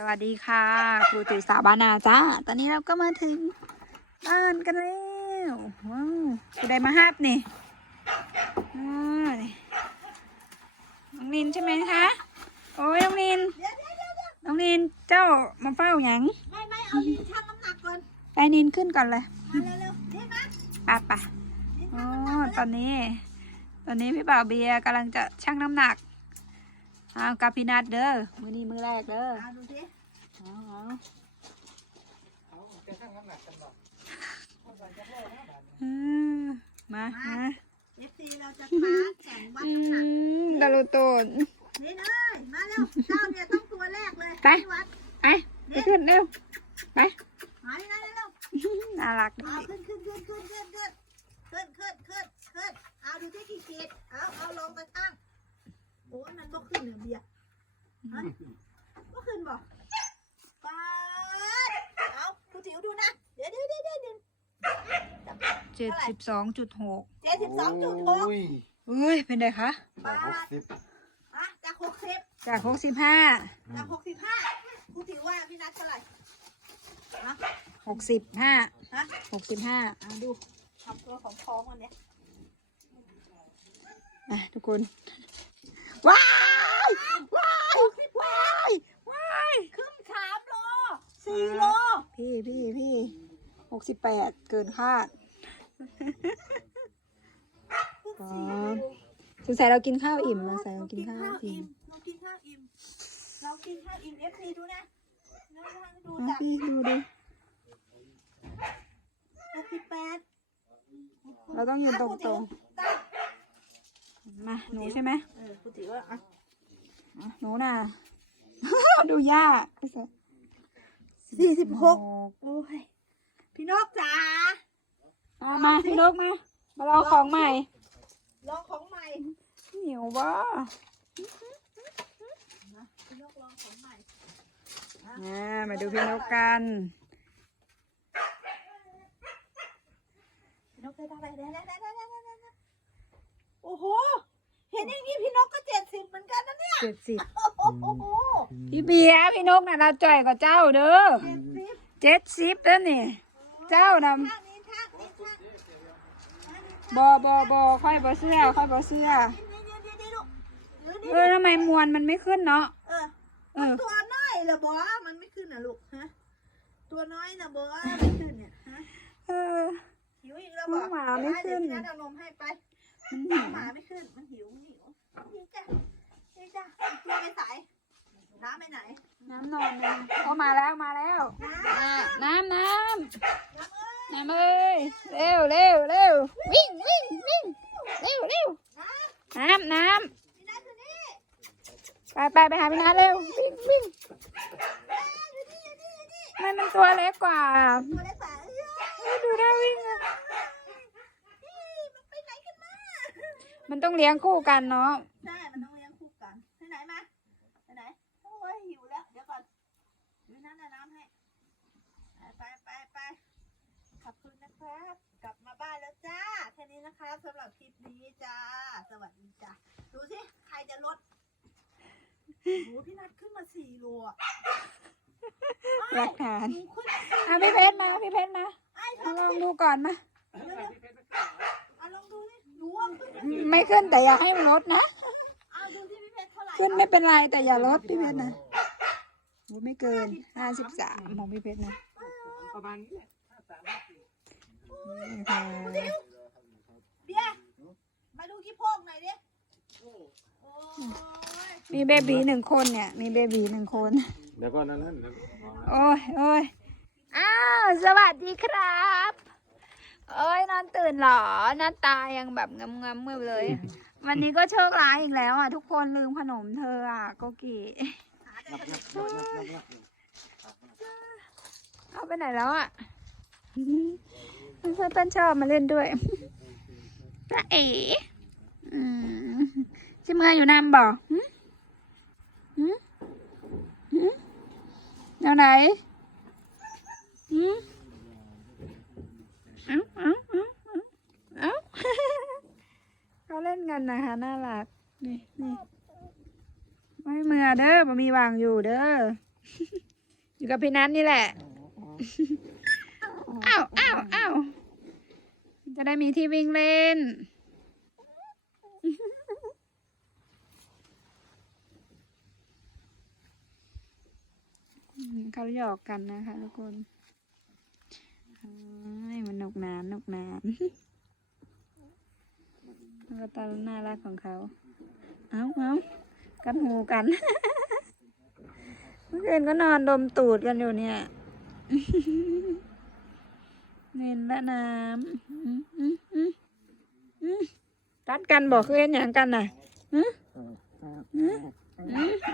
สวัสดีค่ะครูติวสาวบานาจ้า ตอนนี้เราก็มาถึงบ้านกันแล้วว้าวครูได้มาฮับนี่อ่านี่น้องนินใช่ไหมคะ โอ้ยน้องนินน้องนินเจ้ามาเฝ้าหยังไม่ไม่เอาดินชั่งน้ำหนักก่อนไปนินขึ้นก่อนเลยมาเร็วๆนี่มาป่ะป่ะดินอ๋อชั่งน้ำหนักตอนนี้ ตอนนี้พี่บ่าวเบียร์กำลังจะชั่งน้ำหนัก อ้าวกับพี่นัดเด้อมือนี้มือแรกเด้อเอาดูสิเอาเอาอืมมามาเอฟซีเราจะท้าแข่งวัดอืน้ำหนักมกระโลโตนนี่เลยมาเร็วเจ้าเนี่ยต้องตัวแรกเลยไปที่วัดไปไปขึ้นเร็วไปมานี่นะเร็วน่ารักๆด้วเอายขึ้นขึ้นขึ้นขึ้นขึ้นขึ้นขึ้นขึ้นขึ้นขึ้นเอาดูที่กี่ขีดเอาเอาลงไปตั้ง โอ้ยมันก็ขึ้นเนี่ยเบียร์ฮะก็ขึ้นบ่ไปเอาคุณติ๋วดูนะเดี๋ยวเดี๋ยวเดี๋ยวเดี๋ยวเดี๋ยวเจ็ดสิบสองจุดหกเจ็ดสิบสองจุดหกโอ้ยอุ้ย เป็นไงคะบาหกทสิบอะจากหกสิบจากหกสิบห้าจากหกสิบห้าคุณถือว่าพี่นัทเท่าไหร่ฮะหกสิบห้าฮะหกสิบห้าอะดูทำตัวของท้องมันเนี่ยอะทุกคน ว้ายว้ายว้ายว้ายขึ้นสามโลสี่โลพี่พี่พี่หกสิบแปดเกินคาดขึ้นอ๋อสี่โลสงสัยเรากินข้าวอิ่มมาใส่เรากินข้าวอิ่มเรากินข้าวอิ่มเรากินข้าวอิ่มเอฟซีดูนะเราดูอะจากพี่ดูดิหกสิบแปดเราต้องยืนตรงตั้งๆมาหนูใช่ไหม เออคุณถือว่าอะอะหนูน่ะ ดูยากสี่สิบหกโอ้ย พี่นกจ๋ามามาพี่นกมา มาลองของใหม่ ลองของใหม่หิวบ้านะพี่นกลองของใหม่อ่ามาดูพี่นกกัน พี่นกได้เท่าไหร่ได้ได้ได้ได้ได้ได้โอ้โห เห็นอย่างนี้พี่นกก็เจ็ดสิบเหมือนกันนะเนี่ยเจ็ดสิบโอ้โหพี่เบียร์พี่นกน่ะเราจ่อยกว่าเจ้าเด้อเจ็ดสิบเจ็ดสิบแล้วนี่ เจ้าทนางนี้ทางนี้ทางำบอบอบอค่อยบอเสื้อค่อยบอเสื้อนี่นี่นี่นี่ลูกเดี๋ยวนี่เออทำไมมวนมันไม่ขึ้นเนาะเออ เอมันอตัวน้อยเหรอบอมันไม่ขึ้นนะลูกฮะ ตัวน้อยนะบอไม่ขึ้นเนี่ยฮะเออหิวอีกแล้วบอกหมาไม่ขึ้น เดี๋ยวพี่นัทเอานมให้ไป มันหิวหมาไม่ขึ้น มันหิวมันหิวนี่จ้ะนี่จ้ะเอาตัวไปใส่น้ำไปไหน น้ำนอนเลยเอามาแล้วมาแล้วน้ำอะน้ำน้น้ำเอ้ยำน้ำเอ้ยเร็วเร็วเร็ววิ่งวิ่งวิ่งเร็วเร็วน้ำน้ำน้พี่นัทอยู่นี่ำไปไปไปหาพี่นัทเร็ววิ่งวิ่งอยู่นี่อยู่นี่อยู่นี่ทำไมมันตัวเล็กกว่า ตัวเล็กสายเอ้ย ไม่ดูได้วิ่งอะ นี่มันไปไหนกันมา มันต้องเลี้ยงคู่กันเนาะใช่ มันต้องเลี้ยงคู่กันไปไหนมาไปไหนโอ้ยหิวแล้ว เดี๋ยวก่อนดูน้ำน้ำให้ ไปไปไปขอบคุณนะครับ กลับมาบ้านแล้วจ้า แค่นี้นะคะสำหรับคลิปนี้จ้า สวัสดีจ้า ดูสิ ใครจะลดโอ้โหพี่นัดขึ้นมาสี่โลอะหลักฐานหนูขึ้นมาสี่อะพี่เพชรมา พี่เพชรมาไอ้มาทำลองสิดูก่อนมา เร็วๆเอาลองดูสิหนูว่าขึ้นมา ไม่ขึ้นแต่อย่าให้มันลดนะเอาดูที่พี่เพชรเท่าไหร่ขึ้นไม่เป็นไรแต่อย่าลดพี่เพชรนะโอ้ไม่เกินห้าสิบสามของพี่เพชรนะประมาณนี้แหละนี่ค่ะเบียร์มาดูขี้โพกหน่อยดิโอ้ยมีเบบีหนึ่งคนเนี่ย มีเบบีหนึ่งคน เดี๋ยวก็นั่นนั่นโอ้ยโอ้ยอ้าว สวัสดีครับเอ้ยนอนตื่นเหรอ หน้าตายังแบบงำงำๆมือเลย วันนี้ก็โชคร้ายอีกแล้วอะทุกคนลืมขนมเธออะโกกิหาแต่กระดูกเอาไปไหนแล้วอะเพื่อนเพื่อนชอบมาเล่นด้วยจ้าเอ๋อืมชิเมื่ออยู่นำบ่หึหึหึเอาไหนหึเอ้าเอ้าเอ้าเอ้าเอ้า เขาเล่นกันนะคะน่ารักนี่นี่ไม่เมื่อเด้อบ่มีวางอยู่เด้ออยู่กับพี่นัทนี่แหละอ้าวอ้าวอ้าวจะได้มีที่วิ่งเล่นอืมเขาหยอกกันนะคะทุกคนเอ้ยมันหนุกหนานหนุกหนาน แล้วก็ตาน่ารักของเขา เอาเอากันหูกัน เมื่อคืนก็นอนดมตูดกันอยู่เนี่ยเน้นและน้ำอืมอืมอืมอืมรัดกันบอกคือเห็นอย่างกันน่ะอืมอืมอืม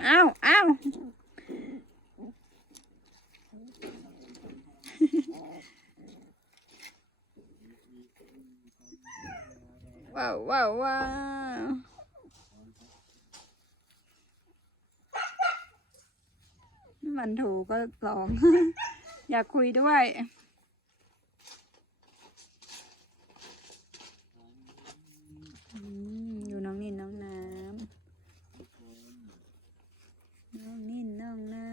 อ้าวอ้าว ว้าวว้าวว้าวมันถูก็ลอง อยากคุยด้วย อืมอยู่น้องนินน้องน้ำ น้องนินน้องน้ำ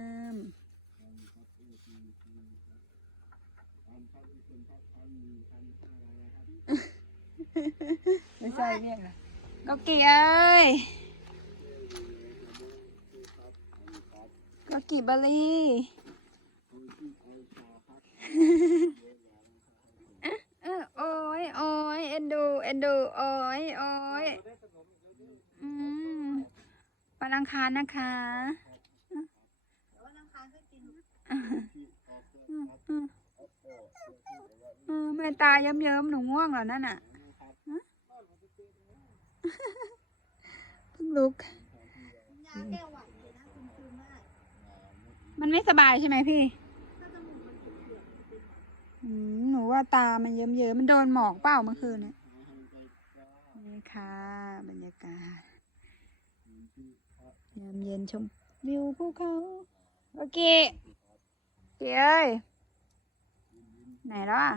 ไม่ใช่เรียกอะก็เกี่เอ้ยก็กี่บาลีเออโอ้ยโอ้ยเอ็นดู เอ็นดู โอ้ยโอ้ยอืมวันอังคารนะคะวันอังคารก็กินอืมอืมอืมแม่ตาเยิ้มๆหนูง่วงเหรอนั่นน่ะฮะเพิ่ง ลุกยาแก้หวัดเลยนะคุณคืนมากมันไม่สบายใช่ไหมพี่ถ้าจมูกมันเปียกๆมันเป็นหวัดอืมหนูว่าตามันเยิ้มๆมันโดนหมอกเปล่าเมื่อคืนเนี่ยนี่ค่ะ บรรยากาศยามเย็นชมวิวภูเขา โอเคเกีเอ้ยไหนแล้วอะ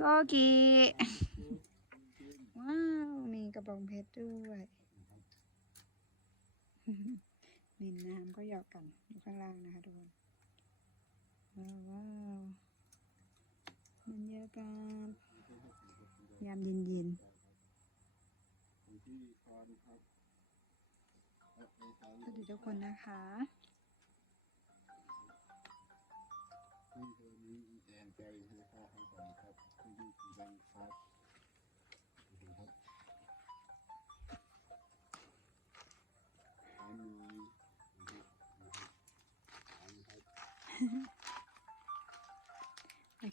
ก็กีว้าวมีก ระบองเพชรด้วยมินน้ำก็หยอกกันอยู่ข้างล่างนะคะทุกคนว้าวว้าวบรรยากาศยามเย็นเย็นๆสวัสดีทุกคนนะคะโอ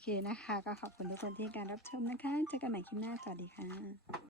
เคนะคะ ก็ขอบคุณทุกคนที่การรับชมนะคะ เจอกันใหม่คลิปหน้า สวัสดีค่ะ